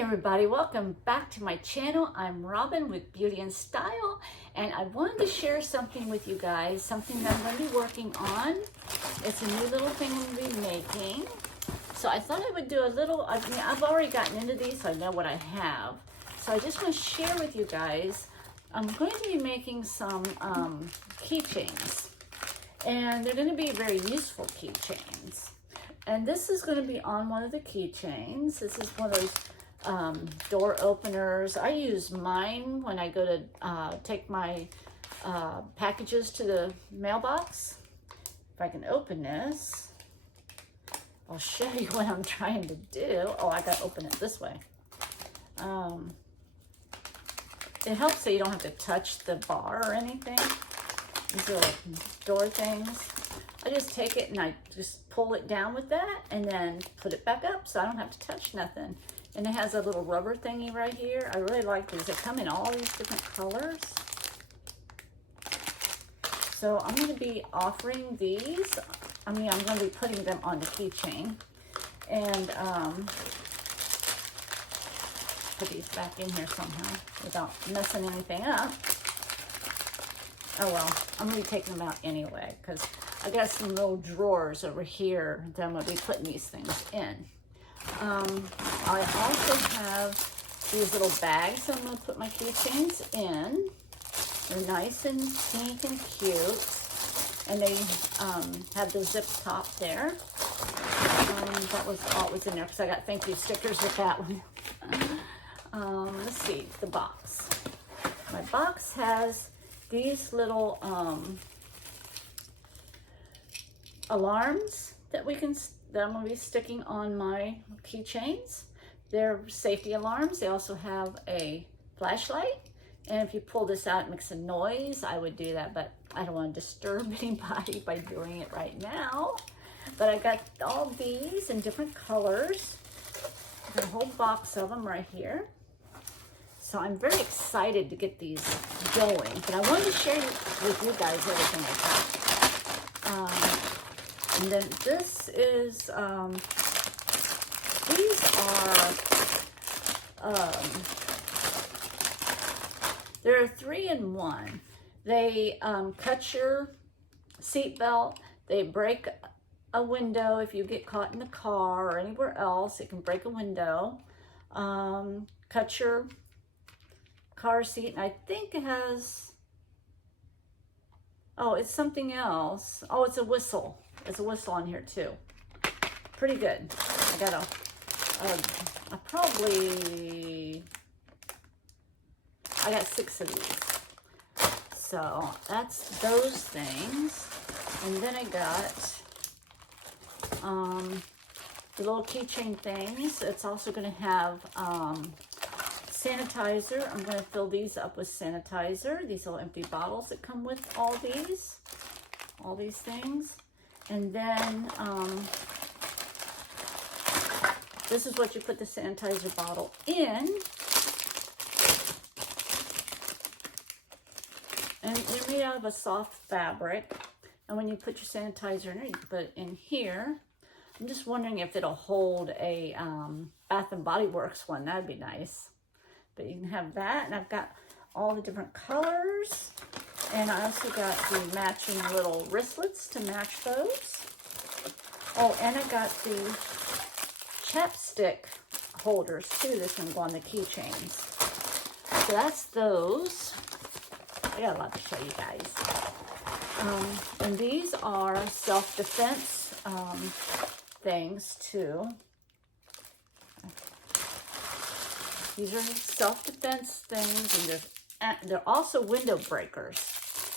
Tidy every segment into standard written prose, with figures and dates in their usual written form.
Everybody, welcome back to my channel. I'm Robin with Beauty and Style, and I wanted to share something with you guys, something that I'm going to be working on. It's a new little thing I'm going to be making. So I thought I would do a little, I've already gotten into these, so I know what I have. So I just want to share with you guys, I'm going to be making some keychains, and they're going to be very useful keychains. And this is going to be on one of the keychains. This is one of those door openers. I use mine when I go to take my packages to the mailbox. If I can open this, I'll show you what I'm trying to do. Oh, I gotta open it this way. It helps so you don't have to touch the bar or anything. These little door things. I just take it and I just pull it down with that and then put it back up so I don't have to touch nothing. And it has a little rubber thingy right here. I really like these. They come in all these different colors. So I'm going to be offering these. I'm going to be putting them on the keychain. And put these back in here somehow without messing anything up. Oh well, I'm going to be taking them out anyway because I got some little drawers over here that I'm going to be putting these things in. I also have these little bags that I'm going to put my keychains in. They're nice and pink and cute. And they have the zip top there. That was all was in there because I got thank you stickers with that one. Let's see, the box. My box has these little alarms that I'm going to be sticking on my keychains. They're safety alarms. They also have a flashlight. And if you pull this out, it makes a noise. I would do that, but I don't want to disturb anybody by doing it right now. But I got all these in different colors. Got a whole box of them right here. So I'm very excited to get these going. But I wanted to share with you guys everything I got. And then this is, these are, they're 3-in-1. They cut your seatbelt. They break a window if you get caught in the car or anywhere else. It can break a window. Cut your car seat. And I think it has, oh, it's something else. Oh, it's a whistle. There's a whistle on here too. Pretty good. I got I got 6 of these. So that's those things. And then I got the little keychain things. It's also going to have sanitizer. I'm going to fill these up with sanitizer. These little empty bottles that come with all these things. And then this is what you put the sanitizer bottle in. And they're made out of a soft fabric. And when you put your sanitizer in, you can put it in here. I'm just wondering if it'll hold a Bath and Body Works one. That'd be nice. But you can have that. And I've got all the different colors. And I also got the matching little wristlets to match those. Oh, and I got the chapstick holders too. This one go on the keychains. So that's those. I got a lot to show you guys. And these are self-defense things too. These are self-defense things, and they're also window breakers.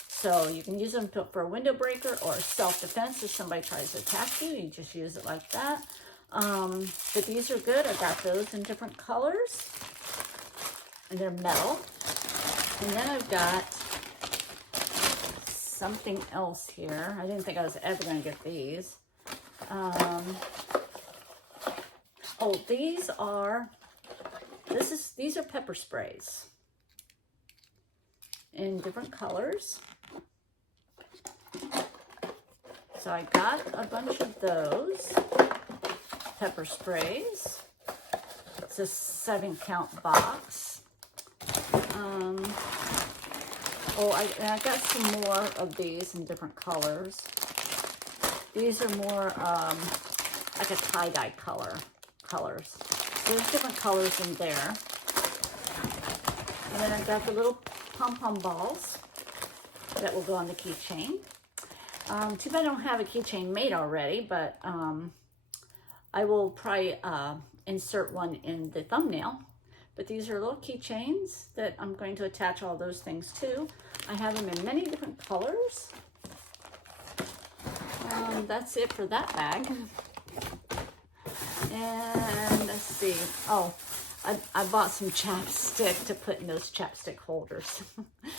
So you can use them for a window breaker or self-defense if somebody tries to attack you. You just use it like that. But these are good. I got those in different colors. And they're metal. And then I've got something else here. I didn't think I was ever going to get these. Oh, these are pepper sprays in different colors. So I got a bunch of those pepper sprays. It's a 7-count box. And I got some more of these in different colors. These are more like a tie-dye colors. So there's different colors in there. And then I got the little pom-pom balls that will go on the keychain. Too bad I don't have a keychain made already, but I will probably insert one in the thumbnail. But these are little keychains that I'm going to attach all those things to. I have them in many different colors. That's it for that bag. And let's see. Oh, I bought some chapstick to put in those chapstick holders.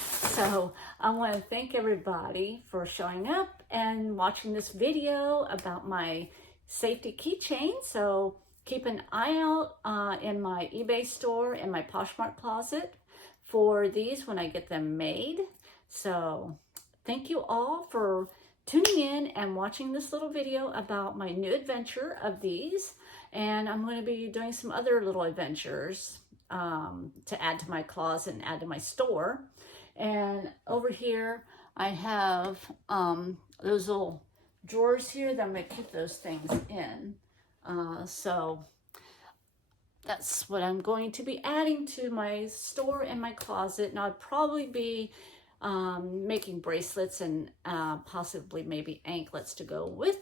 So I want to thank everybody for showing up and watching this video about my safety keychain. So keep an eye out in my eBay store and my Poshmark Closet for these when I get them made. So thank you all for tuning in and watching this little video about my new adventure of these. And I'm going to be doing some other little adventures to add to my closet and add to my store. And over here I have those little drawers here that I'm going to keep those things in. So that's what I'm going to be adding to my store and my closet. And I'll probably be making bracelets and possibly maybe anklets to go with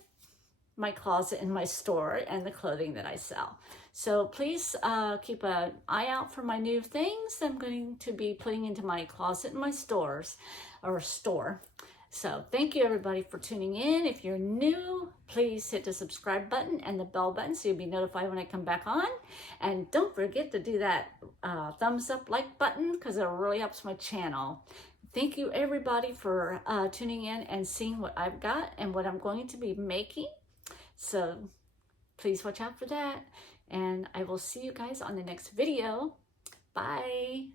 my closet and my store and the clothing that I sell. So please keep an eye out for my new things I'm going to be putting into my closet and my store. So thank you everybody for tuning in. If you're new, please hit the subscribe button and the bell button so you'll be notified when I come back on. And don't forget to do that thumbs up like button because it really helps my channel. Thank you everybody for tuning in and seeing what I've got and what I'm going to be making. So please watch out for that. And I will see you guys on the next video. Bye.